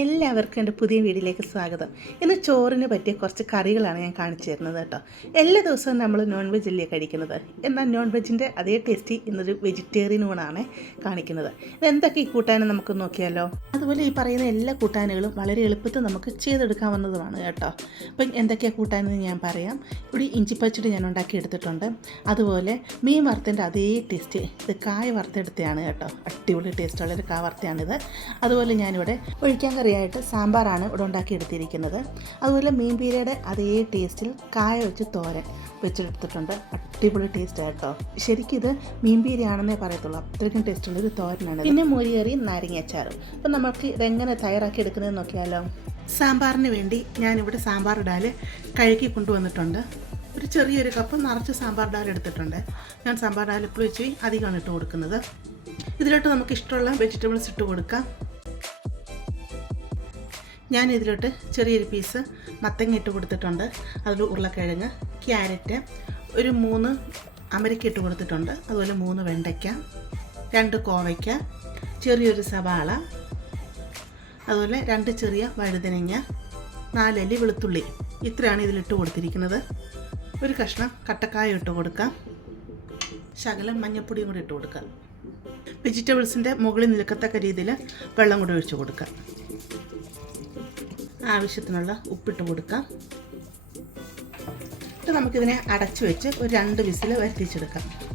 എല്ലാവർക്കും എന്റെ പുതിയ വീഡിയോയിലേക്ക് സ്വാഗതം. ഇന്ന് ചോറിന് പറ്റിയ കുറച്ച് കറികളാണ് ഞാൻ കാണിച്ചു തരുന്നത് കേട്ടോ. എല്ലാ ദിവസവും നമ്മൾ നോൺ വെജ് അല്ലേ കഴിക്കുന്നത്? എന്നാൽ നോൺ വെജിന്റെ അതേ ടേസ്റ്റി ഇന്നൊരു വെജിറ്റേറിയൻ ഊണാണ് കാണിക്കുന്നത്. എന്തൊക്കെ ഈ കൂട്ടാനും നമുക്ക് നോക്കിയാലോ? അതുപോലെ ഈ പറയുന്ന എല്ലാ കൂട്ടാനുകളും വളരെ എളുപ്പത്തിൽ നമുക്ക് ചെയ്തെടുക്കാവുന്നതുമാണ് കേട്ടോ. അപ്പം എന്തൊക്കെയാണ് കൂട്ടാനെന്ന് ഞാൻ പറയാം. ഇവിടെ ഇഞ്ചിപ്പച്ചടി ഞാൻ ഉണ്ടാക്കി എടുത്തിട്ടുണ്ട്. അതുപോലെ മീൻ വറുത്തതിന്റെ അതേ ടേസ്റ്റ് ഇത് കായ വറുത്തെടുത്തതാണ് കേട്ടോ. അടിപൊളി ടേസ്റ്റുള്ളൊരു കായ വറുത്തയാണിത്. അതുപോലെ ഞാനിവിടെ ഒഴിക്കാൻ കറിയായിട്ട് സാമ്പാറാണ് ഇവിടെ ഉണ്ടാക്കിയെടുത്തിരിക്കുന്നത്. അതുപോലെ മീൻ പീരയുടെ അതേ ടേസ്റ്റിൽ കായ വെച്ച് തോരൻ വെച്ചെടുത്തിട്ടുണ്ട്. അടിപൊളി ടേസ്റ്റ് ആട്ടോ ശരിക്കും ഇത് മീൻ പീരയാണെന്നേ പറയത്തുള്ളൂ. അത്രയ്ക്കും ടേസ്റ്റുള്ള ഒരു തോരനാണ് പിന്നെ നാരങ്ങ നാരങ്ങാച്ചാറും അപ്പം നമുക്ക് ഇതെങ്ങനെ തയ്യാറാക്കി എടുക്കുന്നത് നോക്കിയാലോ? സാമ്പാറിന് വേണ്ടി ഞാനിവിടെ സാമ്പാർ ഇടാൽ കഴുകി കൊണ്ടുവന്നിട്ടുണ്ട്. ഒരു ചെറിയൊരു കപ്പ് നിറച്ച് സാമ്പാർ ഡാൽ എടുത്തിട്ടുണ്ട്. ഞാൻ സാമ്പാർ ഡാൽ ഇപ്പോൾ വെച്ച് അധികമാണ് ഇട്ട് കൊടുക്കുന്നത്. ഇതിലോട്ട് നമുക്ക് ഇഷ്ടമുള്ള വെജിറ്റബിൾസ് ഇട്ട് കൊടുക്കാം. ഞാൻ ഇതിലോട്ട് ചെറിയൊരു പീസ് മത്തങ്ങ ഇട്ട് കൊടുത്തിട്ടുണ്ട്. അതിൽ ഉരുളക്കിഴങ്ങ് ക്യാരറ്റ് ഒരു മൂന്ന് അമരക്ക ഇട്ട് കൊടുത്തിട്ടുണ്ട്. അതുപോലെ മൂന്ന് വെണ്ടയ്ക്ക രണ്ട് കോവയ്ക്ക ചെറിയൊരു സവാള അതുപോലെ രണ്ട് ചെറിയ വഴുതനങ്ങ നാലല്ലി വെളുത്തുള്ളി. ഇത്രയാണ് ഇതിലിട്ട് കൊടുത്തിരിക്കുന്നത്. ഒരു കഷ്ണം കട്ടക്കായ ഇട്ട് കൊടുക്കാം. ശകലം മഞ്ഞപ്പൊടിയും കൂടി ഇട്ട് കൊടുക്കാം. വെജിറ്റബിൾസിന്റെ മുകളിൽ നിൽക്കത്തക്ക രീതിയിൽ വെള്ളം കൂടി ഒഴിച്ചു കൊടുക്കാം. ആവശ്യത്തിനുള്ള ഉപ്പിട്ട് കൊടുക്കാം. എന്നിട്ട് നമുക്കിതിനെ അടച്ചു വെച്ച് ഒരു രണ്ട് വിസിൽ വരുത്തിച്ചെടുക്കാം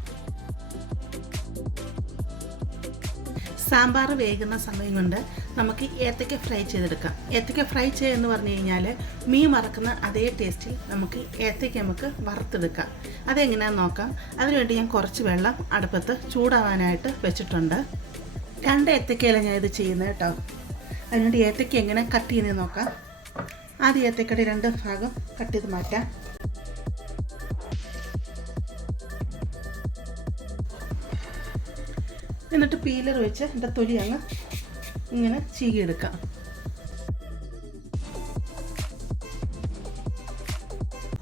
സാമ്പാർ വേകുന്ന സമയം കൊണ്ട് നമുക്ക് ഏത്തക്ക ഫ്രൈ ചെയ്തെടുക്കാം. ഏത്തക്ക ഫ്രൈ ചെയ്യുമെന്ന് പറഞ്ഞു കഴിഞ്ഞാൽ മീൻ വറക്കുന്ന അതേ ടേസ്റ്റിൽ നമുക്ക് ഏത്തക്ക നമുക്ക് വറുത്തെടുക്കാം. അതെങ്ങനെയാണെന്ന് നോക്കാം. അതിനുവേണ്ടി ഞാൻ കുറച്ച് വെള്ളം അടുപ്പത്ത് ചൂടാവാനായിട്ട് വെച്ചിട്ടുണ്ട്. രണ്ട് ഏത്തക്കയില ഞാൻ ഇത് ചെയ്യുന്നത് കേട്ടോ. അതിനുവേണ്ടി ഏത്തയ്ക്ക് എങ്ങനെ കട്ട് ചെയ്യുന്നത് നോക്കാം. ആദ്യം ഏത്തക്കയുടെ രണ്ട് ഭാഗം കട്ട് ചെയ്ത് മാറ്റാം. എന്നിട്ട് പീലർ വെച്ച് എന്റെ തൊലി അങ്ങ് ഇങ്ങനെ ചീകിയെടുക്കാം.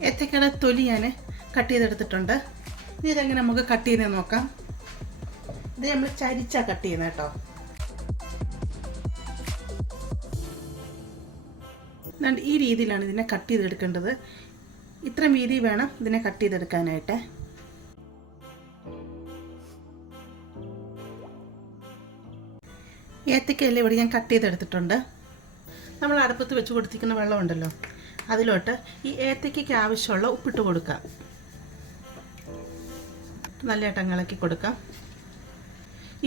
ഏത്തക്കയുടെ തൊലി ഞാൻ കട്ട് ചെയ്തെടുത്തിട്ടുണ്ട്. ഇനി ഇതെങ്ങനെ നമുക്ക് കട്ട് ചെയ്യുന്നത് നോക്കാം. ഇത് നമ്മൾ ചരിച്ചാണ് കട്ട് ചെയ്യുന്നത് കേട്ടോ. ഈ രീതിയിലാണ് ഇതിനെ കട്ട് ചെയ്തെടുക്കേണ്ടത്. ഇത്ര വീതി വേണം ഇതിനെ കട്ട് ചെയ്തെടുക്കാനായിട്ട്. ഏത്തക്കയല്ല ഇവിടെ ഞാൻ കട്ട് ചെയ്തെടുത്തിട്ടുണ്ട്. നമ്മൾ അടുപ്പത്ത് വെച്ച് കൊടുത്തിരിക്കുന്ന വെള്ളമുണ്ടല്ലോ അതിലോട്ട് ഈ ഏത്തക്കയ്ക്ക് ആവശ്യമുള്ള ഉപ്പിട്ട് കൊടുക്കാം. നല്ലതായിട്ട് ഇളക്കി കൊടുക്കാം.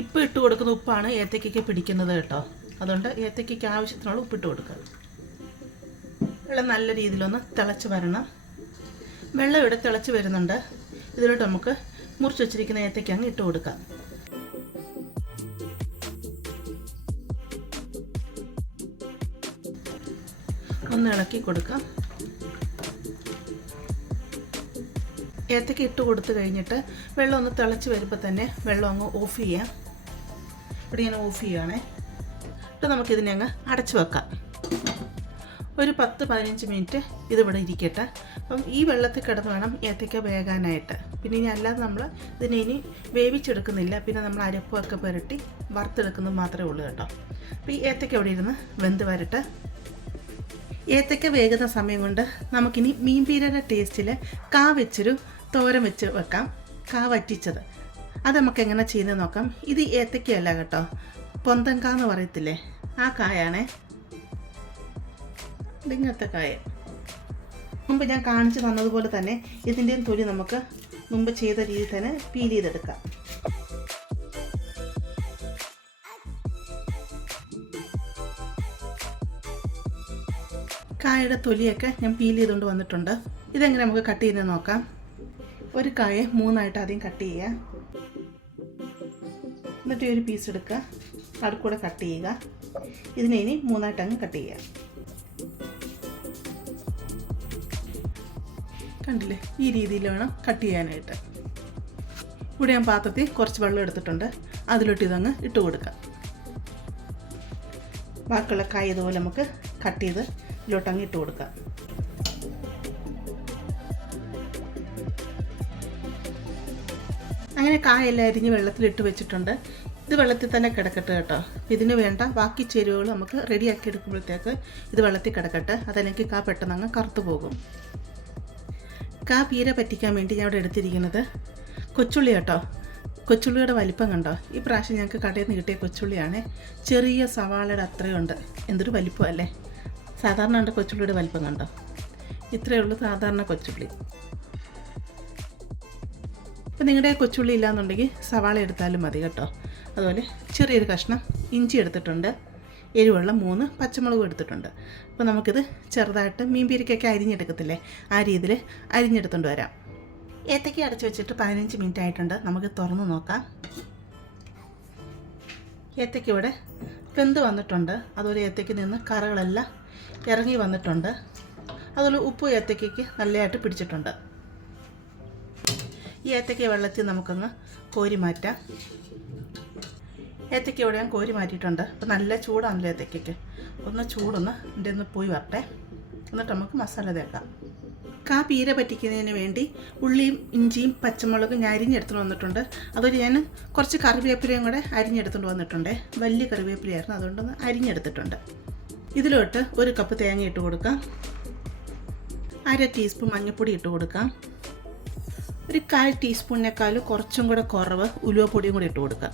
ഇപ്പം ഇട്ട് കൊടുക്കുന്ന ഉപ്പാണ് ഏത്തക്കയ്ക്ക് പിടിക്കുന്നത് കേട്ടോ. അതുകൊണ്ട് ഏത്തക്കയ്ക്ക് ആവശ്യത്തിനുള്ള ഉപ്പിട്ട് കൊടുക്കാം. വെള്ളം നല്ല രീതിയിലൊന്ന് തിളച്ച് വരണം. വെള്ളം ഇവിടെ തിളച്ച് വരുന്നുണ്ട്. ഇതിലോട്ട് നമുക്ക് മുറിച്ച് വെച്ചിരിക്കുന്ന ഏത്തയ്ക്ക് അങ്ങ് ഇട്ട് കൊടുക്കാം. ഒന്ന് ഇളക്കി കൊടുക്കാം. ഏത്തയ്ക്ക് ഇട്ട് കൊടുത്തു കഴിഞ്ഞിട്ട് വെള്ളം ഒന്ന് തിളച്ച് വരുമ്പോൾ തന്നെ വെള്ളം അങ്ങ് ഓഫ് ചെയ്യാം. ഇവിടെ ഞാൻ ഓഫ് ചെയ്യുകയാണേ എന്നിട്ട് നമുക്കിതിനെ അങ്ങ് അടച്ചു വെക്കാം. ഒരു പത്ത് പതിനഞ്ച് മിനിറ്റ് ഇതിവിടെ ഇരിക്കട്ടെ. അപ്പം ഈ വെള്ളത്തിൽ കിടന്ന് വേണം ഏത്തയ്ക്ക വേകാനായിട്ട്. പിന്നെ ഇനി അല്ലാതെ നമ്മൾ ഇതിനെ ഇനി വേവിച്ചെടുക്കുന്നില്ല. പിന്നെ നമ്മൾ അരപ്പൊക്കെ പുരട്ടി വറുത്തെടുക്കുന്നത് മാത്രമേ ഉള്ളൂ കേട്ടോ. അപ്പോൾ ഈ ഏത്തയ്ക്ക ഇവിടെ ഇരുന്ന് വെന്ത് വരട്ടെ. ഏത്തയ്ക്ക വേകുന്ന സമയം കൊണ്ട് നമുക്കിനി മീൻ പീരയുടെ ടേസ്റ്റിൽ കാ വെച്ചൊരു തോരൻ വെച്ച് വെക്കാം. കാ വറ്റിച്ചത്. അത് നമുക്ക് എങ്ങനെ ചെയ്യുന്നത് നോക്കാം. ഇത് ഏത്തയ്ക്കയല്ല കേട്ടോ. പൊന്തങ്ക എന്ന് പറയത്തില്ലേ? ആ കായാണേ. ഇങ്ങനത്തെ കായ മുമ്പ് ഞാൻ കാണിച്ചു തന്നതുപോലെ തന്നെ ഇതിന്റെയും തൊലി നമുക്ക് മുമ്പ് ചെയ്ത രീതിയിൽ തന്നെ പീൽ ചെയ്തെടുക്കാം. കായയുടെ തൊലിയൊക്കെ ഞാൻ പീൽ ചെയ്തുകൊണ്ട് വന്നിട്ടുണ്ട്. ഇതെങ്ങനെ നമുക്ക് കട്ട് ചെയ്യുന്നത് നോക്കാം. ഒരു കായ മൂന്നായിട്ട് ആദ്യം കട്ട് ചെയ്യുക. എന്നിട്ട് ഒരു പീസ് എടുക്കുക. അടുക്കൂടെ കട്ട് ചെയ്യുക. ഇതിനെ ഇനി മൂന്നായിട്ട് അങ്ങ് കട്ട് ചെയ്യുക. കണ്ടില്ലേ? ഈ രീതിയിൽ വേണം കട്ട് ചെയ്യാനായിട്ട്. ഇവിടെ ഞാൻ പാത്രത്തിൽ കുറച്ച് വെള്ളം എടുത്തിട്ടുണ്ട്. അതിലോട്ട് ഇതങ്ങ് ഇട്ട് കൊടുക്കാം. ബാക്കിയുള്ള കായ ഇതുപോലെ നമുക്ക് കട്ട് ചെയ്ത് ഇതിലോട്ട് അങ്ങ് ഇട്ട് കൊടുക്കാം. അങ്ങനെ കായെല്ലാം അരിഞ്ഞ് വെള്ളത്തിലിട്ട് വെച്ചിട്ടുണ്ട്. ഇത് വെള്ളത്തിൽ തന്നെ കിടക്കട്ടെ കേട്ടോ. ഇതിന് വേണ്ട ബാക്കി ചേരുവകൾ നമുക്ക് റെഡിയാക്കി എടുക്കുമ്പോഴത്തേക്ക് ഇത് വെള്ളത്തിൽ കിടക്കട്ടെ. അതല്ലെങ്കിൽ കാ പെട്ടെന്ന് അങ്ങ് കറുത്തു പോകും. കാ പറ്റിക്കാൻ വേണ്ടി ഞാൻ ഇവിടെ എടുത്തിരിക്കുന്നത് കൊച്ചുള്ളി കേട്ടോ. കൊച്ചുള്ളിയുടെ വലിപ്പം കണ്ടോ? ഈ പ്രാവശ്യം ഞങ്ങൾക്ക് കടയിൽ നിന്ന് കിട്ടിയ കൊച്ചുള്ളിയാണ്. ചെറിയ സവാളയുടെ അത്രയുണ്ട്. എന്തൊരു വലിപ്പമല്ലേ? സാധാരണ ഉണ്ട് കൊച്ചുള്ളിയുടെ വലിപ്പം കണ്ടോ? ഇത്രയേ ഉള്ളൂ സാധാരണ കൊച്ചുള്ളി. ഇപ്പം നിങ്ങളുടെ കൊച്ചുള്ളി ഇല്ലാന്നുണ്ടെങ്കിൽ സവാള എടുത്താലും മതി കേട്ടോ. അതുപോലെ ചെറിയൊരു കഷ്ണം ഇഞ്ചി എടുത്തിട്ടുണ്ട്. എരിവുള്ള മൂന്ന് പച്ചമുളകും എടുത്തിട്ടുണ്ട്. അപ്പോൾ നമുക്കിത് ചെറുതായിട്ട് മീൻ പീരിക്കൊക്കെ അരിഞ്ഞെടുക്കത്തില്ലേ? ആ രീതിയിൽ അരിഞ്ഞെടുത്തുകൊണ്ട് വരാം. ഏത്തയ്ക്ക് അടച്ചു വെച്ചിട്ട് പതിനഞ്ച് മിനിറ്റ് ആയിട്ടുണ്ട്. നമുക്ക് തുറന്ന് നോക്കാം. ഏത്തയ്ക്ക് ഇവിടെ വെന്ത് വന്നിട്ടുണ്ട്. അതുപോലെ ഏത്തയ്ക്ക് നിന്ന് കറകളെല്ലാം ഇറങ്ങി വന്നിട്ടുണ്ട്. അതുപോലെ ഉപ്പ് ഏത്തയ്ക്ക് നല്ലതായിട്ട് പിടിച്ചിട്ടുണ്ട്. ഈ ഏത്തയ്ക്ക വെള്ളത്തിൽ നമുക്കൊന്ന് കോരി മാറ്റാം. ഏത്തയ്ക്ക ഇവിടെ ഞാൻ കോരി മാറ്റിയിട്ടുണ്ട്. അപ്പോൾ നല്ല ചൂടാണല്ലോ ഏത്തയ്ക്കയ്ക്ക്. ഒന്ന് ചൂടൊന്ന് എന്റെ ഒന്ന് പോയി വരട്ടെ എന്നിട്ട് നമുക്ക് മസാല തേക്കാം കാ പീര പറ്റിക്കുന്നതിന് വേണ്ടി ഉള്ളിയും ഇഞ്ചിയും പച്ചമുളകും ഞാൻ അരിഞ്ഞെടുത്തുകൊണ്ട് വന്നിട്ടുണ്ട്. അതുപോലെ ഞാൻ കുറച്ച് കറിവേപ്പിലയും കൂടെ അരിഞ്ഞെടുത്തുകൊണ്ട് വന്നിട്ടുണ്ട്. വലിയ കറിവേപ്പിലയായിരുന്നു. അതുകൊണ്ടൊന്ന് അരിഞ്ഞെടുത്തിട്ടുണ്ട്. ഇതിലോട്ട് ഒരു കപ്പ് തേങ്ങ ഇട്ട് കൊടുക്കാം. അര ടീസ്പൂൺ മഞ്ഞൾപ്പൊടി ഇട്ട് കൊടുക്കാം. ഒരു കാൽ ടീസ്പൂണിനേക്കാളും കുറച്ചും കൂടെ കുറവ് ഉലുവപ്പൊടിയും കൂടി ഇട്ട് കൊടുക്കാം.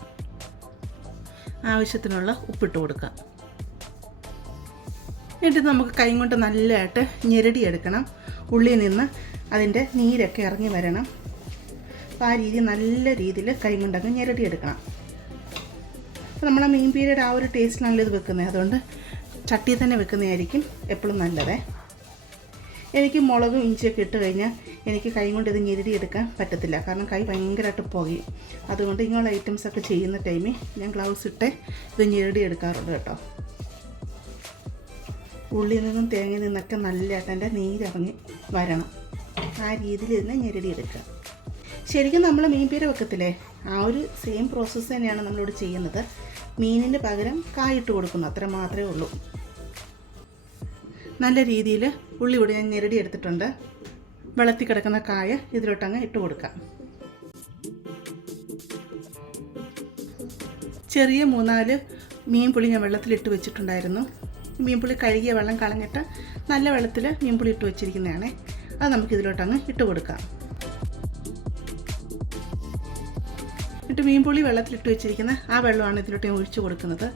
ആവശ്യത്തിനുള്ള ഉപ്പിട്ട് കൊടുക്കാം എന്നിട്ട് നമുക്ക് കൈ കൊണ്ട് നല്ലതായിട്ട് ഞെരടിയെടുക്കണം. ഉള്ളിൽ നിന്ന് അതിന്റെ നീരൊക്കെ ഇറങ്ങി വരണം. അപ്പോൾ ആ രീതി നല്ല രീതിയിൽ കൈ കൊണ്ടങ്ങ് ഞെരടിയെടുക്കണം. അപ്പോൾ നമ്മൾ ആ മീൻ പീരയുടെ ആ ഒരു ടേസ്റ്റിലാണല്ലോ ഇത് വെക്കുന്നത്. അതുകൊണ്ട് ചട്ടിയിൽ തന്നെ വെക്കുന്നതായിരിക്കും എപ്പോഴും നല്ലതേ. എനിക്ക് മുളകും ഇഞ്ചിയൊക്കെ ഇട്ട് കഴിഞ്ഞാൽ എനിക്ക് കൈ കൊണ്ട് ഇത് ഞെരുടിയെടുക്കാൻ പറ്റത്തില്ല. കാരണം കൈ ഭയങ്കരമായിട്ട് പുകയും അതുകൊണ്ട് ഇങ്ങനെയുള്ള ഐറ്റംസ് ഒക്കെ ചെയ്യുന്ന ടൈമിൽ ഞാൻ ഗ്ലൗസ് ഇട്ട് ഇത് ഞെരുടിയെടുക്കാറുണ്ട് കേട്ടോ. ഉള്ളിൽ നിന്നും തേങ്ങയിൽ നിന്നൊക്കെ നല്ലതായിട്ട് എന്റെ നീരിറങ്ങി വരണം. ആ രീതിയിൽ ഇതിനെ ഞെരുടിയെടുക്കുക ശരിക്കും നമ്മൾ മീൻ പീര വെക്കത്തില്ലേ? ആ ഒരു സെയിം പ്രോസസ്സ് തന്നെയാണ് നമ്മളിവിടെ ചെയ്യുന്നത്. മീനിന് പകരം കായിട്ട് കൊടുക്കുന്നു. അത്ര മാത്രമേ ഉള്ളൂ. നല്ല രീതിയിൽ ഉള്ളി ഇവിടെ ഞാൻ ഞെരടി എടുത്തിട്ടുണ്ട്. വെള്ളത്തിൽ കിടക്കുന്ന കായ ഇതിലോട്ടങ്ങ് ഇട്ട് കൊടുക്കാം. ചെറിയ മൂന്നാൽ മീൻപുളി ഞാൻ വെള്ളത്തിലിട്ട് വെച്ചിട്ടുണ്ടായിരുന്നു. മീൻപുളി കഴുകിയ വെള്ളം കളഞ്ഞിട്ട് നല്ല വെള്ളത്തിൽ മീൻപുളി ഇട്ട് വെച്ചിരിക്കുന്നതാണ്. അത് നമുക്ക് ഇതിലോട്ടങ്ങ് ഇട്ട് കൊടുക്കാം. എന്നിട്ട് മീൻപുളി വെള്ളത്തിലിട്ട് വെച്ചിരിക്കുന്ന ആ വെള്ളമാണ് ഇതിലോട്ട് ഞാൻ ഒഴിച്ചു കൊടുക്കുന്നത്.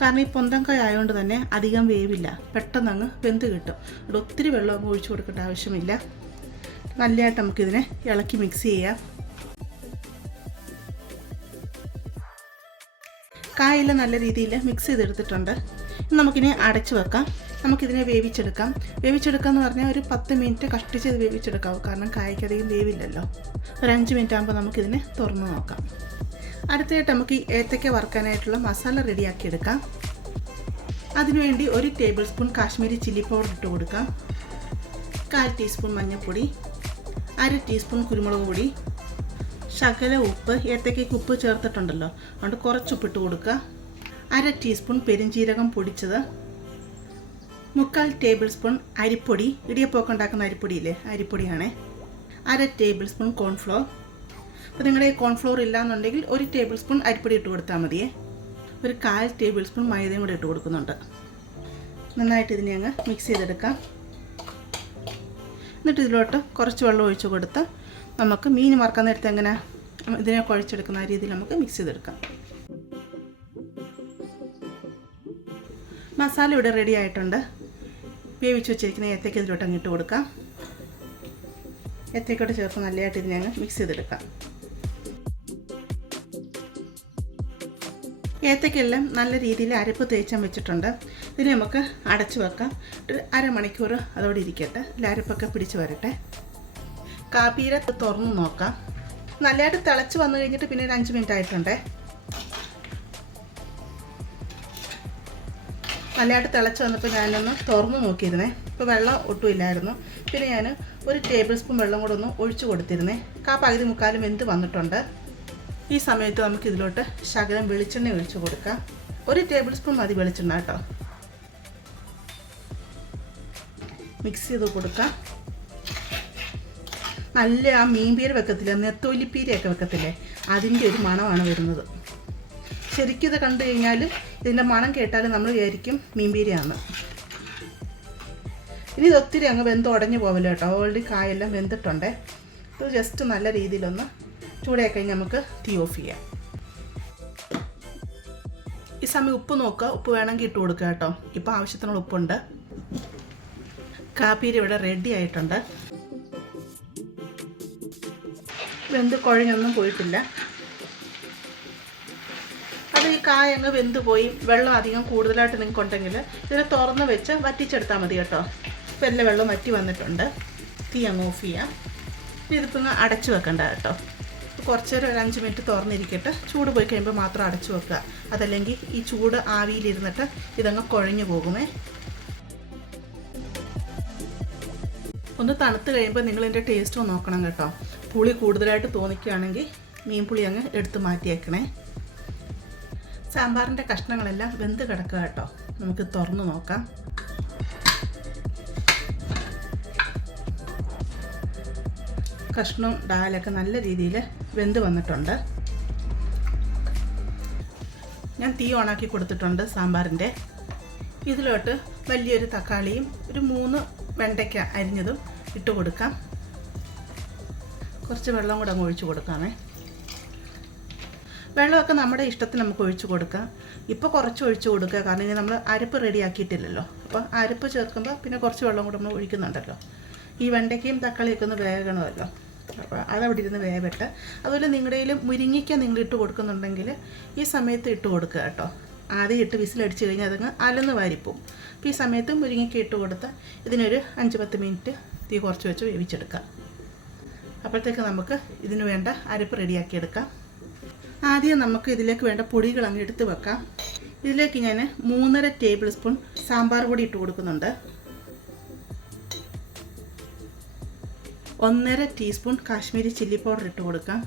കാരണം ഈ പൊന്തങ്കായ ആയതുകൊണ്ട് തന്നെ അധികം വേവില്ല. പെട്ടെന്ന് അങ്ങ് വെന്ത് കിട്ടും. ഒത്തിരി വെള്ളം ഒഴിച്ചു കൊടുക്കേണ്ട ആവശ്യമില്ല. നല്ലതായിട്ട് നമുക്കിതിനെ ഇളക്കി മിക്സ് ചെയ്യാം. കായെല്ലാം നല്ല രീതിയിൽ മിക്സ് ചെയ്തെടുത്തിട്ടുണ്ട്. നമുക്കിനി അടച്ചു വെക്കാം. നമുക്കിതിനെ വേവിച്ചെടുക്കാം. വേവിച്ചെടുക്കുക എന്ന് പറഞ്ഞാൽ ഒരു പത്ത് മിനിറ്റ് കഷ്ടിച്ച് ഇത് വേവിച്ചെടുക്കാവും. കാരണം കായ്ക്കധികം വേവില്ലല്ലോ. ഒരു അഞ്ച് മിനിറ്റ് ആകുമ്പോൾ നമുക്കിതിനെ തുറന്ന് നോക്കാം. അടുത്തതായിട്ട് നമുക്ക് ഈ ഏത്തയ്ക്ക വറുക്കാനായിട്ടുള്ള മസാല റെഡിയാക്കി എടുക്കാം. അതിനുവേണ്ടി ഒരു table spoon Kashmiri chilli powder ഇട്ട് കൊടുക്കാം. കാൽ ടീസ്പൂൺ മഞ്ഞൾപ്പൊടി അര ടീസ്പൂൺ കുരുമുളക് പൊടി ശകല ഉപ്പ് ഏത്തക്കയ്ക്ക് ഉപ്പ് ചേർത്തിട്ടുണ്ടല്ലോ അതുകൊണ്ട് കുറച്ച് ഉപ്പിട്ട് കൊടുക്കുക. അര ടീസ്പൂൺ പെരുംജീരകം പൊടിച്ചത്. മുക്കാൽ ടേബിൾ സ്പൂൺ അരിപ്പൊടി ഇടിയപ്പമൊക്കെ ഉണ്ടാക്കുന്ന അരിപ്പൊടിയില്ലേ അരിപ്പൊടിയാണേ. അര ടേബിൾ സ്പൂൺ കോൺഫ്ലോർ. അപ്പോൾ നിങ്ങളുടെ കോൺഫ്ലോർ ഇല്ലാന്നുണ്ടെങ്കിൽ ഒരു ടേബിൾ സ്പൂൺ അരിപ്പൊടി ഇട്ട് കൊടുത്താൽ മതിയേ. ഒരു കാൽ ടേബിൾ സ്പൂൺ മൈദയും കൂടെ ഇട്ട് കൊടുക്കുന്നുണ്ട്. നന്നായിട്ട് ഇതിനെ അങ്ങ് മിക്സ് ചെയ്തെടുക്കാം. എന്നിട്ട് ഇതിലോട്ട് കുറച്ച് വെള്ളം ഒഴിച്ച് കൊടുത്ത് നമുക്ക് മീൻ മറക്കാൻ നേരത്തെ എങ്ങനെ ഇതിനെ കുഴച്ചെടുക്കുന്ന രീതിയിൽ നമുക്ക് മിക്സ് ചെയ്തെടുക്കാം. മസാല ഇവിടെ റെഡി ആയിട്ടുണ്ട്. വേവിച്ച് വെച്ചിരിക്കുന്ന ഏത്തയ്ക്ക് ഇതിലോട്ട് അങ്ങ് ഇട്ട് കൊടുക്കാം. ഏത്തയ്ക്കോട്ട് ചേർത്ത് നല്ലതായിട്ട് ഇതിനെ അങ്ങ് മിക്സ് ചെയ്തെടുക്കാം. ഏത്തയ്ക്കെല്ലാം നല്ല രീതിയിൽ അരപ്പ് തേച്ചാൻ വെച്ചിട്ടുണ്ട്. ഇതിനെ നമുക്ക് അടച്ചു വെക്കാം. ഒരു അരമണിക്കൂർ അതോടെ ഇരിക്കട്ടെ. ലാരപ്പൊക്കെ പിടിച്ച് വരട്ടെ. കാപ്പീര തുറന്ന് നോക്കാം. നല്ലതായിട്ട് തിളച്ച് വന്നു കഴിഞ്ഞിട്ട് പിന്നെ ഒരു അഞ്ച് മിനിറ്റ് ആയിട്ടുണ്ടേ. നല്ലതായിട്ട് തിളച്ച് വന്നപ്പോൾ ഞാനൊന്ന് തുറന്ന് നോക്കിയിരുന്നേ. ഇപ്പോൾ വെള്ളം ഒട്ടുമില്ലായിരുന്നു പിന്നെ ഞാൻ ഒരു ടേബിൾ സ്പൂൺ വെള്ളം കൂടെ ഒന്ന് ഒഴിച്ചു കൊടുത്തിരുന്നേ. കാ പകുതി മുക്കാലും എന്ത് വന്നിട്ടുണ്ട്. ഈ സമയത്ത് നമുക്ക് ഇതിലോട്ട് ശകലം വെളിച്ചെണ്ണ ഒഴിച്ചു കൊടുക്കാം. ഒരു ടേബിൾ സ്പൂൺ മതി വെളിച്ചെണ്ണ കേട്ടോ. മിക്സ് ചെയ്ത് കൊടുക്കാം. നല്ല ആ മീൻ പീര വെക്കത്തില്ല? നെത്തോലിപ്പീരയൊക്കെ വെക്കത്തില്ലേ? അതിന്റെ ഒരു മണമാണ് വരുന്നത്. ശരിക്കും ഇത് കണ്ടു കഴിഞ്ഞാൽ ഇതിന്റെ മണം കേട്ടാൽ നമ്മൾ വിചാരിക്കും മീൻപീരയാണ്. ഇനി ഇത് ഒത്തിരി അങ്ങ് വെന്ത് ഉടഞ്ഞു പോവില്ല കേട്ടോ? ഓൾറെഡി കായെല്ലാം വെന്തിട്ടുണ്ടേ. ഇത് ജസ്റ്റ് നല്ല രീതിയിലൊന്ന് ചൂടായി കഴിഞ്ഞ് നമുക്ക് തീ ഓഫ് ചെയ്യാം. ഈ സമയം ഉപ്പ് നോക്കുക. ഉപ്പ് വേണമെങ്കിൽ ഇട്ട് കൊടുക്കുക കേട്ടോ. ഇപ്പോൾ ആവശ്യത്തിനുള്ള ഉപ്പുണ്ട്. കാപ്പീരി ഇവിടെ റെഡി ആയിട്ടുണ്ട്. വെന്ത് കുഴഞ്ഞൊന്നും പോയിട്ടില്ല. അത് ഈ കായ അങ്ങ് വെന്ത് പോയി. വെള്ളം അധികം കൂടുതലായിട്ട് നിങ്ങൾക്ക് ഉണ്ടെങ്കിൽ ഇതിനെ തുറന്ന് വെച്ച് വറ്റിച്ചെടുത്താൽ മതി കേട്ടോ. ഇപ്പം എല്ലാ വെള്ളം വറ്റി വന്നിട്ടുണ്ട്. തീ അങ്ങ് ഓഫ് ചെയ്യാം. ഇതിപ്പോൾ അങ്ങ് അടച്ചു വെക്കണ്ട കേട്ടോ. കുറച്ച് നേരം ഒരു അഞ്ച് മിനിറ്റ് തുറന്നിരിക്കട്ടെ. ചൂട് പോയി കഴിയുമ്പോൾ മാത്രം അടച്ചു വെക്കുക. അതല്ലെങ്കിൽ ഈ ചൂട് ആവിയിലിരുന്നിട്ട് ഇതങ്ങ് കുഴഞ്ഞു പോകുമേ. ഒന്ന് തണുത്ത് കഴിയുമ്പോൾ നിങ്ങൾ ഇതിന്റെ ടേസ്റ്റ് നോക്കണം കേട്ടോ. പുളി കൂടുതലായിട്ട് തോന്നിക്കുകയാണെങ്കിൽ മീൻ പുളി അങ്ങ് എടുത്ത് മാറ്റിയേക്കണേ. സാമ്പാറിന്റെ കഷ്ണങ്ങളെല്ലാം വെന്ത് കിടക്കുക കേട്ടോ. നമുക്ക് തുറന്ന് നോക്കാം. കഷ്ണവും ഡാലൊക്കെ നല്ല രീതിയിൽ വെന്ത് വന്നിട്ടുണ്ട്. ഞാൻ തീ ഓണാക്കി കൊടുത്തിട്ടുണ്ട് സാമ്പാറിന്റെ ഇതിലോട്ട് വലിയൊരു തക്കാളിയും ഒരു മൂന്ന് വെണ്ടയ്ക്ക അരിഞ്ഞതും ഇട്ട് കൊടുക്കാം. കുറച്ച് വെള്ളം കൂടെ അങ്ങ് ഒഴിച്ച് കൊടുക്കാമേ. വെള്ളമൊക്കെ നമ്മുടെ ഇഷ്ടത്തിന് നമുക്ക് ഒഴിച്ച് കൊടുക്കാം. ഇപ്പോൾ കുറച്ച് ഒഴിച്ച് കൊടുക്കുക. കാരണം ഇനി നമ്മൾ അരപ്പ് റെഡിയാക്കിയിട്ടില്ലല്ലോ അപ്പോൾ അരപ്പ് ചേർക്കുമ്പോൾ പിന്നെ കുറച്ച് വെള്ളം കൂടെ നമ്മൾ ഒഴിക്കുന്നുണ്ടല്ലോ. ഈ വെണ്ടയ്ക്കയും തക്കാളിയൊക്കെ ഒന്ന് വേകണമല്ലോ. അപ്പോൾ അതവിടെ ഇരുന്ന് വേവട്ടെ അതുപോലെ നിങ്ങളുടെ കയ്യിൽ മുരിങ്ങിക്ക നിങ്ങൾ ഇട്ട് കൊടുക്കുന്നുണ്ടെങ്കിൽ ഈ സമയത്ത് ഇട്ട് കൊടുക്കുക കേട്ടോ. ആദ്യം ഇട്ട് വിസിലടിച്ച് കഴിഞ്ഞാൽ അതങ്ങ് അലന്ന് വാരിപ്പോവും. അപ്പോൾ ഈ സമയത്ത് മുരിങ്ങയ്ക്ക ഇട്ട് കൊടുത്ത് ഇതിനൊരു അഞ്ച് പത്ത് മിനിറ്റ് തീ കുറച്ച് വെച്ച് വേവിച്ചെടുക്കാം. അപ്പോഴത്തേക്ക് നമുക്ക് ഇതിന് വേണ്ട അരപ്പ് റെഡിയാക്കിയെടുക്കാം ആദ്യം നമുക്ക് ഇതിലേക്ക് വേണ്ട പൊടികൾ അങ്ങ് എടുത്ത് വെക്കാം. ഇതിലേക്ക് ഞാൻ മൂന്നര ടേബിൾ സ്പൂൺ സാമ്പാർ പൊടി ഇട്ട് കൊടുക്കുന്നുണ്ട്. ഒന്നര ടീസ്പൂൺ കാശ്മീരി ചില്ലി പൗഡർ ഇട്ട് കൊടുക്കാം.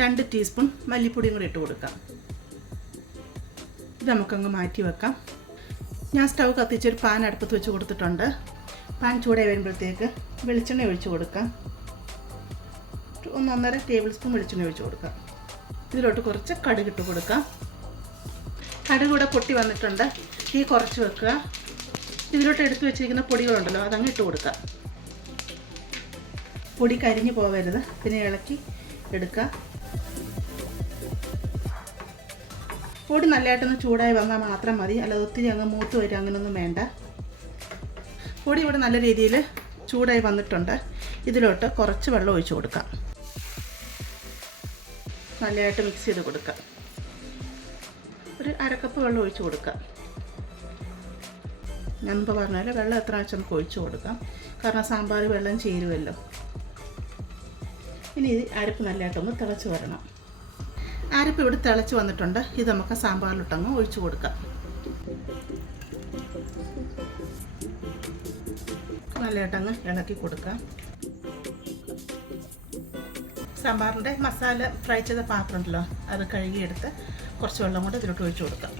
രണ്ട് ടീസ്പൂൺ മല്ലിപ്പൊടിയും കൂടി ഇട്ട് കൊടുക്കാം. ഇത് നമുക്കങ്ങ് മാറ്റി വെക്കാം. ഞാൻ സ്റ്റൗ കത്തിച്ചൊരു പാൻ അടുപ്പത്ത് വെച്ച് കൊടുത്തിട്ടുണ്ട്. പാൻ ചൂടായി വരുമ്പോഴത്തേക്ക് വെളിച്ചെണ്ണ ഒഴിച്ച് കൊടുക്കാം. ഒരു ഒന്നൊന്നര ടേബിൾ സ്പൂൺ വെളിച്ചെണ്ണ ഒഴിച്ച് കൊടുക്കാം. ഇതിലോട്ട് കുറച്ച് കടുക് ഇട്ട് കൊടുക്കാം. കടുക് കൂടെ പൊട്ടി വന്നിട്ടുണ്ട്. തീ കുറച്ച് വെക്കുക. ഇതിലോട്ട് എടുത്തു വെച്ചിരിക്കുന്ന പൊടികളുണ്ടല്ലോ അതങ്ങ് ഇട്ട് കൊടുക്കാം. പൊടി കരിഞ്ഞു പോവരുത്. പിന്നെ ഇളക്കി എടുക്കുക പൊടി നല്ലതായിട്ടൊന്ന് ചൂടായി വന്നാൽ മാത്രം മതി. അല്ലാതെ ഒത്തിരി അങ്ങ് മൂത്ത് വരും അങ്ങനെയൊന്നും വേണ്ട. പൊടി ഇവിടെ നല്ല രീതിയിൽ ചൂടായി വന്നിട്ടുണ്ട്. ഇതിലോട്ട് കുറച്ച് വെള്ളം ഒഴിച്ച് കൊടുക്കാം. നല്ലതായിട്ട് മിക്സ് ചെയ്ത് കൊടുക്കാം. ഒരു അരക്കപ്പ് വെള്ളം ഒഴിച്ച് കൊടുക്കാം. ഞാൻ മുമ്പ് പറഞ്ഞാൽ വെള്ളം എത്ര ആഴ്ച നമുക്ക് ഒഴിച്ചു കൊടുക്കാം. കാരണം സാമ്പാർ വെള്ളം ചേരുമല്ലോ ഇനി ഇത് അരപ്പ് നല്ലതായിട്ടൊന്ന് തിളച്ച് വരണം. അരപ്പ് ഇവിടെ തിളച്ച് വന്നിട്ടുണ്ട്. ഇത് നമുക്ക് സാമ്പാറിലിട്ടങ്ങ് ഒഴിച്ചു കൊടുക്കാം. നല്ലതായിട്ടങ്ങ് ഇളക്കി കൊടുക്കാം. സാമ്പാറിന്റെ മസാല ഫ്രൈ ചെയ്ത പാത്രം ഉണ്ടല്ലോ അത് കഴുകിയെടുത്ത് കുറച്ച് വെള്ളം കൂടെ ഇതിലോട്ട് ഒഴിച്ചു കൊടുക്കാം.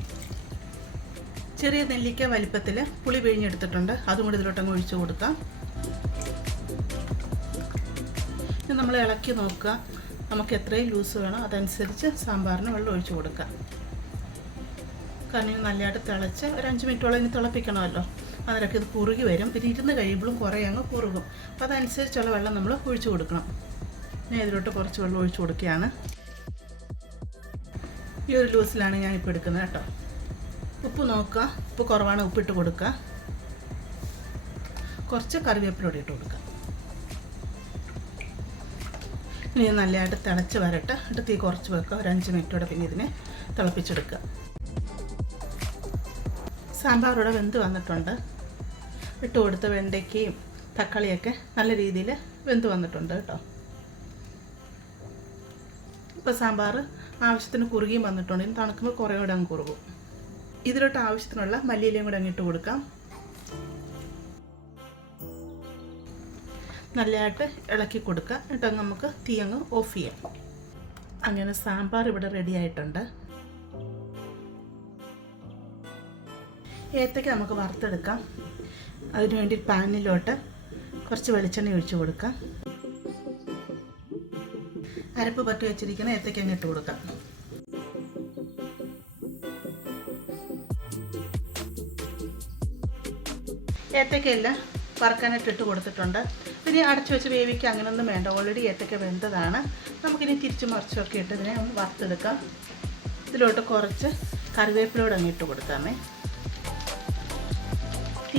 ചെറിയ നെല്ലിക്ക വലിപ്പത്തിൽ പുളി പിഴിഞ്ഞെടുത്തിട്ടുണ്ട് അതും കൂടി ഇതിലോട്ടങ്ങ് ഒഴിച്ചു കൊടുക്കാം. ഇനി നമ്മൾ ഇളക്കി നോക്കുക നമുക്ക് എത്രയും ലൂസ് വേണം അതനുസരിച്ച് സാമ്പാറിന് വെള്ളം ഒഴിച്ചു കൊടുക്കാം. കാരണം നല്ലതായിട്ട് തിളച്ച് ഒരു അഞ്ച് മിനിറ്റോളം ഇനി തിളപ്പിക്കണമല്ലോ. അതിലൊക്കെ ഇത് കുറുകി വരും. പിന്നെ ഇരുന്ന് കഴിയുമ്പോഴും കുറേ അങ്ങ് കുറുകും. അപ്പോൾ അതനുസരിച്ചുള്ള വെള്ളം നമ്മൾ ഒഴിച്ചു കൊടുക്കണം. ഞാൻ ഇതിലോട്ട് കുറച്ച് വെള്ളം ഒഴിച്ചു കൊടുക്കുകയാണ്. ഈ ഒരു ലൂസിലാണ് ഞാൻ ഇപ്പോൾ എടുക്കുന്നത് കേട്ടോ. ഉപ്പ് നോക്കുക. ഉപ്പ് കുറവാണ് ഉപ്പിട്ട് കൊടുക്കുക. കുറച്ച് കറിവേപ്പിലൂടെ ഇട്ട് കൊടുക്കുക. ഇനി നല്ലതായിട്ട് തിളച്ച് വരട്ടെ. എന്നിട്ട് തീ കുറച്ച് വെക്കുക. ഒരു അഞ്ച് മിനിറ്റോടെ പിന്നെ ഇതിനെ തിളപ്പിച്ചെടുക്കുക. സാമ്പാർ ഇവിടെ വെന്ത് വന്നിട്ടുണ്ട്. ഇട്ട് കൊടുത്ത വെണ്ടയ്ക്കയും തക്കാളിയൊക്കെ നല്ല രീതിയിൽ വെന്ത് വന്നിട്ടുണ്ട് കേട്ടോ. ഇപ്പോൾ സാമ്പാർ ആവശ്യത്തിന് കുറുകിയും വന്നിട്ടുണ്ട്. ഇനി തണുക്കുമ്പോൾ കുറേ കൂടെ അങ്ങ് കുറുകും. ഇതിലോട്ട് ആവശ്യത്തിനുള്ള മല്ലിയിലയും കൂടെ അങ്ങിട്ട് കൊടുക്കാം. നല്ലതായിട്ട് ഇളക്കി കൊടുക്കുക. എന്നിട്ട് നമുക്ക് തീ അങ്ങ് ഓഫ് ചെയ്യാം. അങ്ങനെ സാമ്പാർ ഇവിടെ റെഡി ആയിട്ടുണ്ട്. ഏത്തക്ക നമുക്ക് വറുത്തെടുക്കാം. അതിനു വേണ്ടി പാനിലോട്ട് കുറച്ച് വെളിച്ചെണ്ണ ഒഴിച്ചു കൊടുക്കാം. അരപ്പ് പറ്റി വെച്ചിരിക്കുന്ന ഏത്തക്ക അങ്ങ് ഇട്ട് കൊടുക്കാം. ഏത്തയ്ക്കയെല്ലാം വറക്കാനായിട്ട് ഇട്ട് കൊടുത്തിട്ടുണ്ട്. ഇനി അടച്ചു വെച്ച് വേവിക്കുക അങ്ങനെയൊന്നും വേണ്ട. ഓൾറെഡി ഏത്തക്ക വെന്തതാണ്. നമുക്കിനി തിരിച്ചു മറിച്ചൊക്കെ ഇട്ട് ഇതിനെ ഒന്ന് വറുത്തെടുക്കാം. ഇതിലോട്ട് കുറച്ച് കറിവേപ്പിലോട് അങ്ങ് ഇട്ട് കൊടുക്കാമേ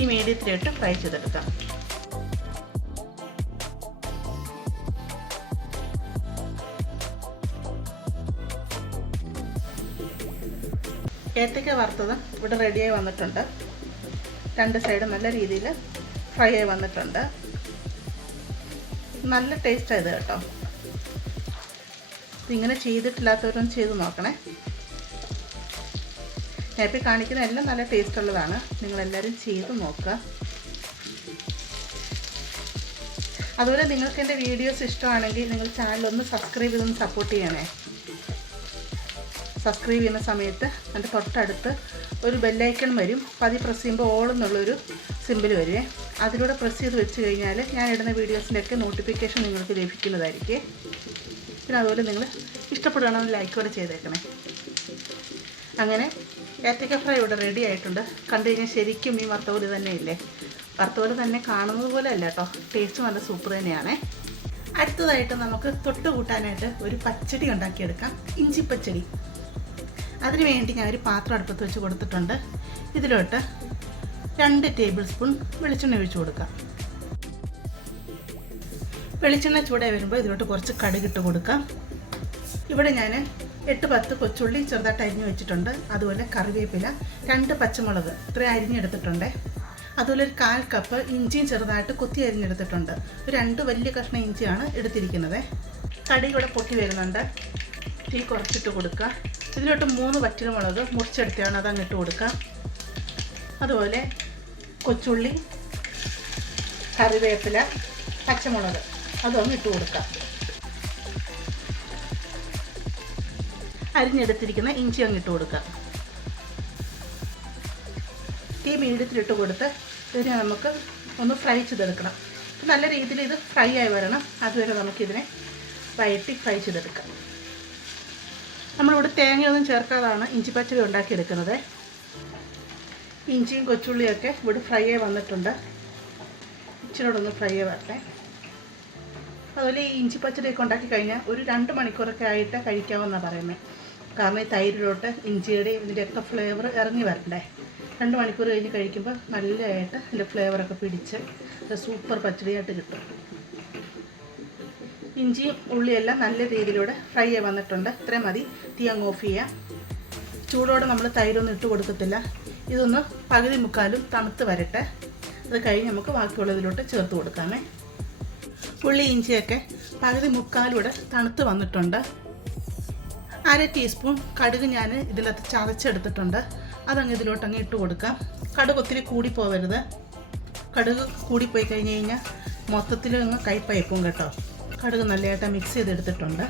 ഈ മീഡിയത്തിലിട്ട് ഫ്രൈ ചെയ്തെടുക്കാം. ഏത്തക്ക വറുത്തത് ഇവിടെ റെഡിയായി വന്നിട്ടുണ്ട്. രണ്ട് സൈഡും നല്ല രീതിയിൽ ഫ്രൈ ആയി വന്നിട്ടുണ്ട്. നല്ല ടേസ്റ്റ് ഇത് കേട്ടോ. ഇങ്ങനെ ചെയ്തിട്ടില്ലാത്തവരും ചെയ്ത് നോക്കണേ. ഇപ്പോൾ കാണിക്കുന്ന എല്ലാം നല്ല ടേസ്റ്റ് ഉള്ളതാണ്. നിങ്ങളെല്ലാവരും ചെയ്ത് നോക്കുക. അതുപോലെ നിങ്ങൾക്ക് എന്റെ വീഡിയോസ് ഇഷ്ടമാണെങ്കിൽ നിങ്ങൾ ചാനൽ ഒന്ന് സബ്സ്ക്രൈബ് ചെയ്തൊന്ന് സപ്പോർട്ട് ചെയ്യണേ. സബ്സ്ക്രൈബ് ചെയ്യുന്ന സമയത്ത് അതിന്റെ തൊട്ടടുത്ത് ഒരു ബെല്ലൈക്കൺ വരും. അപ്പോൾ അതിൽ പ്രസ് ചെയ്യുമ്പോൾ ഓൾ എന്നുള്ളൊരു സിമ്പിൾ വരുവേ. അതിലൂടെ പ്രസ് ചെയ്ത് വെച്ച് കഴിഞ്ഞാൽ ഞാൻ ഇടുന്ന വീഡിയോസിന്റെയൊക്കെ നോട്ടിഫിക്കേഷൻ നിങ്ങൾക്ക് ലഭിക്കുന്നതായിരിക്കും. പിന്നെ അതുപോലെ നിങ്ങൾ ഇഷ്ടപ്പെടുകയാണെങ്കിൽ ലൈക്ക് കൂടെ ചെയ്തേക്കണേ. അങ്ങനെ ഏത്തക്ക ഫ്രൈ ഇവിടെ റെഡി ആയിട്ടുണ്ട്. കണ്ടു കഴിഞ്ഞാൽ ശരിക്കും ഈ വറുത്തപോലെ തന്നെ ഇല്ലേ വറുത്തപോലെ തന്നെ കാണുന്നത് പോലെ അല്ല കേട്ടോ ടേസ്റ്റ് നല്ല സൂപ്പർ തന്നെയാണേ. അടുത്തതായിട്ട് നമുക്ക് തൊട്ട് കൂട്ടാനായിട്ട് ഒരു പച്ചടി ഉണ്ടാക്കിയെടുക്കാം. ഇഞ്ചി പച്ചടി. അതിന് വേണ്ടി ഞാൻ ഒരു പാത്രം അടുപ്പത്ത് വെച്ച് കൊടുത്തിട്ടുണ്ട്. ഇതിലോട്ട് രണ്ട് ടേബിൾ സ്പൂൺ വെളിച്ചെണ്ണ ഒഴിച്ചു കൊടുക്കാം. വെളിച്ചെണ്ണ ചൂടായി വരുമ്പോൾ ഇതിലോട്ട് കുറച്ച് കടുകിട്ട് കൊടുക്കാം. ഇവിടെ ഞാൻ എട്ട് പത്ത് കൊച്ചുള്ളി ചെറുതായിട്ട് അരിഞ്ഞു വെച്ചിട്ടുണ്ട്. അതുപോലെ കറിവേപ്പില രണ്ട് പച്ചമുളക് ഇത്രയും അരിഞ്ഞെടുത്തിട്ടുണ്ട്. അതുപോലെ ഒരു കാൽ കപ്പ് ഇഞ്ചിയും ചെറുതായിട്ട് കൊത്തി അരിഞ്ഞെടുത്തിട്ടുണ്ട്. ഒരു രണ്ട് വലിയ കഷ്ണം ഇഞ്ചിയാണ് എടുത്തിരിക്കുന്നത്. കടി ഇവിടെ പൊട്ടി വരുന്നുണ്ട്. തീ കുറച്ചിട്ട് കൊടുക്കുക. ഇതിലോട്ട് മൂന്ന് വറ്റൽമുളക് മുറിച്ചെടുത്താണ് അത് അങ്ങിട്ട് കൊടുക്കുക. അതുപോലെ കൊച്ചുള്ളി കറിവേപ്പില പച്ചമുളക് അതൊന്ന് ഇട്ട് കൊടുക്കാം അരിഞ്ഞെടുത്തിരിക്കുന്ന ഇഞ്ചി അങ്ങ് ഇട്ട് കൊടുക്കുക. തീ മീഡിയത്തിലിട്ട് കൊടുത്ത് ഇതിനെ നമുക്ക് ഒന്ന് ഫ്രൈ ചെയ്തെടുക്കണം. നല്ല രീതിയിൽ ഇത് ഫ്രൈ ആയി വരണം. അതുവരെ നമുക്കിതിനെ വയറ്റി ഫ്രൈ ചെയ്തെടുക്കാം. നമ്മളിവിടെ തേങ്ങയൊന്നും ചേർക്കാതാണ് ഇഞ്ചി പച്ചടി ഉണ്ടാക്കിയെടുക്കുന്നത്. ഇഞ്ചിയും കൊച്ചുള്ളിയൊക്കെ ഇവിടെ ഫ്രൈ ആയി വന്നിട്ടുണ്ട്. ഇച്ചിരോടൊന്ന് ഫ്രൈ ആയി വരട്ടെ. അതുപോലെ ഈ ഇഞ്ചി പച്ചടിയൊക്കെ ഉണ്ടാക്കി കഴിഞ്ഞാൽ ഒരു രണ്ട് മണിക്കൂറൊക്കെ ആയിട്ട് കഴിക്കാമെന്നാണ് പറയുന്നത്. കാരണം ഈ തൈരിലോട്ട് ഇഞ്ചിയുടെയും ഇതിന്റെയൊക്കെ ഫ്ലേവർ ഇറങ്ങി വരണ്ടേ. രണ്ട് മണിക്കൂർ കഴിഞ്ഞ് കഴിക്കുമ്പോൾ നല്ലതായിട്ട് അതിന്റെ ഫ്ലേവറൊക്കെ പിടിച്ച് സൂപ്പർ പച്ചടിയായിട്ട് കിട്ടും. ഇഞ്ചിയും ഉള്ളിയെല്ലാം നല്ല രീതിയിലൂടെ ഫ്രൈ ആയി വന്നിട്ടുണ്ട്. ഇത്രയും മതി. തീ അങ്ങ് ഓഫ് ചെയ്യാം. ചൂടോടെ നമ്മൾ തൈരൊന്നും ഇട്ട് കൊടുക്കത്തില്ല. ഇതൊന്ന് പകുതി മുക്കാലും തണുത്ത് വരട്ടെ. അത് കഴിഞ്ഞ് നമുക്ക് ബാക്കിയുള്ളതിലോട്ട് ചേർത്ത് കൊടുക്കാമേ. ഉള്ളി ഇഞ്ചിയൊക്കെ പകുതി മുക്കാലൂടെ തണുത്ത് വന്നിട്ടുണ്ട്. അര ടീസ്പൂൺ കടുക് ഞാൻ ഇതിനകത്ത് ചതച്ചെടുത്തിട്ടുണ്ട്. അതങ്ങ് ഇതിലോട്ട് അങ്ങ് ഇട്ട് കൊടുക്കാം കടുക് ഒത്തിരി കൂടി പോവരുത്. കടുക് കൂടിപ്പോയി കഴിഞ്ഞ് കഴിഞ്ഞാൽ മൊത്തത്തിൽ അങ്ങ് കൈപ്പയപ്പും കേട്ടോ. കടുക് നല്ലതായിട്ട് മിക്സ് ചെയ്തെടുത്തിട്ടുണ്ട്.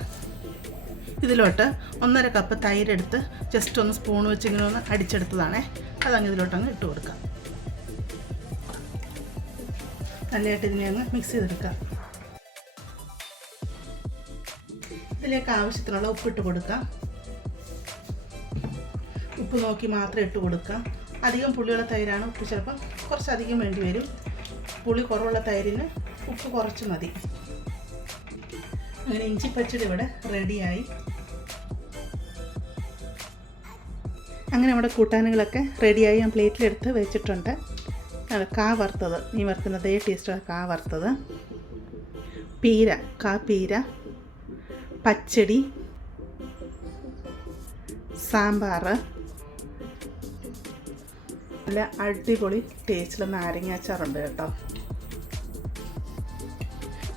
ഇതിലോട്ട് ഒന്നര കപ്പ് തൈരെടുത്ത് ജസ്റ്റ് ഒന്ന് സ്പൂൺ വെച്ച് ഇങ്ങനെ ഒന്ന് അടിച്ചെടുത്തതാണേ. അതങ്ങ് ഇതിലോട്ട് അങ്ങ് ഇട്ട് കൊടുക്കാം നല്ലതായിട്ട് ഇതിനെ അങ്ങ് മിക്സ് ചെയ്തെടുക്കാം ഇതിലേക്ക് ആവശ്യത്തിനുള്ള ഉപ്പിട്ട് കൊടുക്കാം ഉപ്പ് നോക്കി മാത്രം ഇട്ട് കൊടുക്കാം അധികം പുളിയുള്ള തൈരാണ് ഉപ്പ് ചിലപ്പം കുറച്ചധികം വേണ്ടി വരും. പുളി കുറവുള്ള തൈരിന് ഉപ്പ് കുറച്ച് മതി. അങ്ങനെ ഇഞ്ചി പച്ചടി ഇവിടെ റെഡിയായി അങ്ങനെ നമ്മുടെ കൂട്ടാനുകളൊക്കെ റെഡിയായി ഞാൻ പ്ലേറ്റിലെടുത്ത് വെച്ചിട്ടുണ്ട്. കാ വറുത്തത്. നീ വറുക്കുന്ന ടേസ്റ്റാണ് ടേസ്റ്റ് കാ വറുത്തത്. പീര കാ പീര. പച്ചടി സാമ്പാർ നല്ല അടിപൊളി ടേസ്റ്റിൽ നാരങ്ങ അച്ചാറുണ്ട് കേട്ടോ.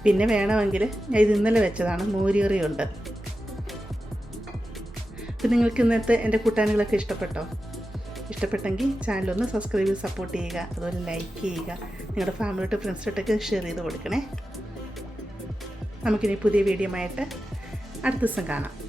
പിന്നെ വേണമെങ്കിൽ ഞാൻ ഇത് ഇന്നലെ വെച്ചതാണ് മോരിയറിയുണ്ട് അപ്പം നിങ്ങൾക്ക് ഇന്നത്തെ എന്റെ കൂട്ടാനുകളൊക്കെ ഇഷ്ടപ്പെട്ടോ? ഇഷ്ടപ്പെട്ടെങ്കിൽ ചാനലൊന്ന് സബ്സ്ക്രൈബ് ചെയ്ത് സപ്പോർട്ട് ചെയ്യുക അതുപോലെ ലൈക്ക് ചെയ്യുക നിങ്ങളുടെ ഫാമിലിയോട്ട് ഫ്രണ്ട്സിലോട്ടൊക്കെ ഷെയർ ചെയ്ത് കൊടുക്കണേ. നമുക്കിനി പുതിയ വീഡിയോ ആയിട്ട് അടുത്ത ദിവസം കാണാം.